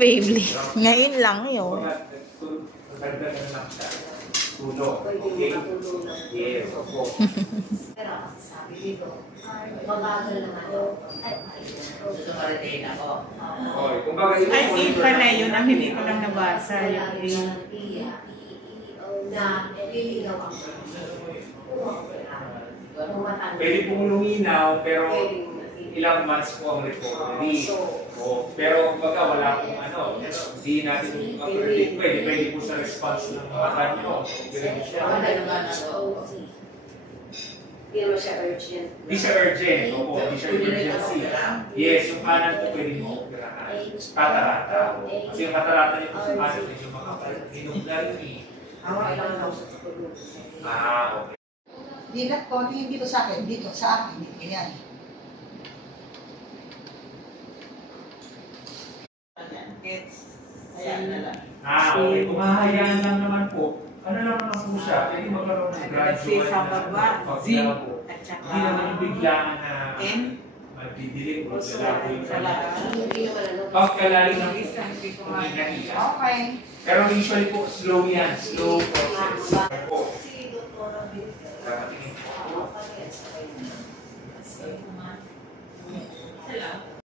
Beyblade. Ngayon lang yun. Nagdagdagan lang siya. Tulog. Okay? Yes, opo. Pero sabi dito, mabagal naman ako. Gusto ka rin ako. Okay, kumbaga yun. Ay, di pala yun. Ang hindi ko lang nabasa. Na liligaw ako. Pwede pong luminaw, pero ilang months po ang recovery. Pero kumbaga wala pong ano, hindi natin ma-predict. Pwede po sa response ng mata nyo. Ganun siya. Hindi naman siya urgent. Hindi siya urgent. Opo, hindi siya emergency. Yes, yung kanan po pwede mo operahan. Katarata. Kasi yung katarata niyo po sa kanan medyo makapal-hinuglan eh. Okay. Hindi na, konti dito sa akin, dito sa akin, dito yan. Ayan na lang. Okay. Kung hahayaan lang naman po, ano naman po siya? Pwede magkaroon ng gradual sa baba, paglabo. at saka Hindi naman yung biglaan na N. magdidilim o lalabo yung Sa lahat. Hindi naman ano. pagkalalim ng Hindi ko pagkakita. Okay. Pero usually po, slow yan. Slow process.